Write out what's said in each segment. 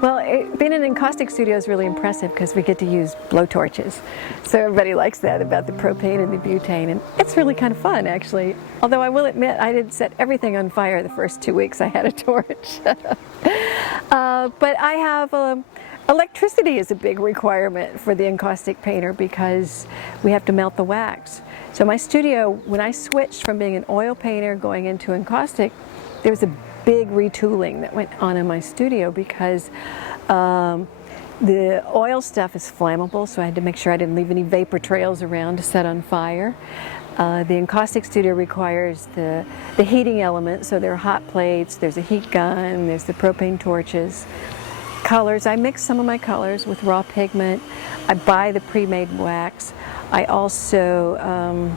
Well, being in Encaustic Studio is really impressive because we get to use blowtorches. So everybody likes that about the propane and the butane, and it's really kind of fun, actually. Although I will admit, I did set everything on fire the first 2 weeks I had a torch. But I have electricity is a big requirement for the encaustic painter because we have to melt the wax. So my studio, when I switched from being an oil painter going into encaustic, there was a big retooling that went on in my studio because the oil stuff is flammable, so I had to make sure I didn't leave any vapor trails around to set on fire. The Encaustic Studio requires the heating element, so there are hot plates, there's a heat gun, there's the propane torches. Colors, I mix some of my colors with raw pigment. I buy the pre-made wax. I also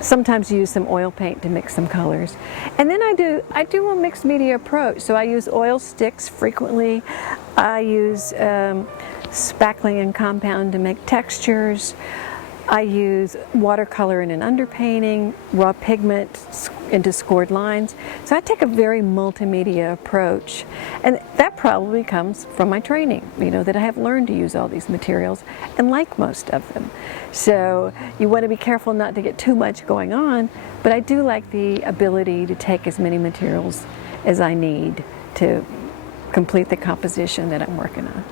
sometimes use some oil paint to mix some colors. And then I do a mixed media approach. So I use oil sticks frequently. I use spackling and compound to make textures. I use watercolor in an underpainting, raw pigment into scored lines. So I take a very multimedia approach. And that probably comes from my training, you know, that I have learned to use all these materials and like most of them. So you want to be careful not to get too much going on, but I do like the ability to take as many materials as I need to complete the composition that I'm working on.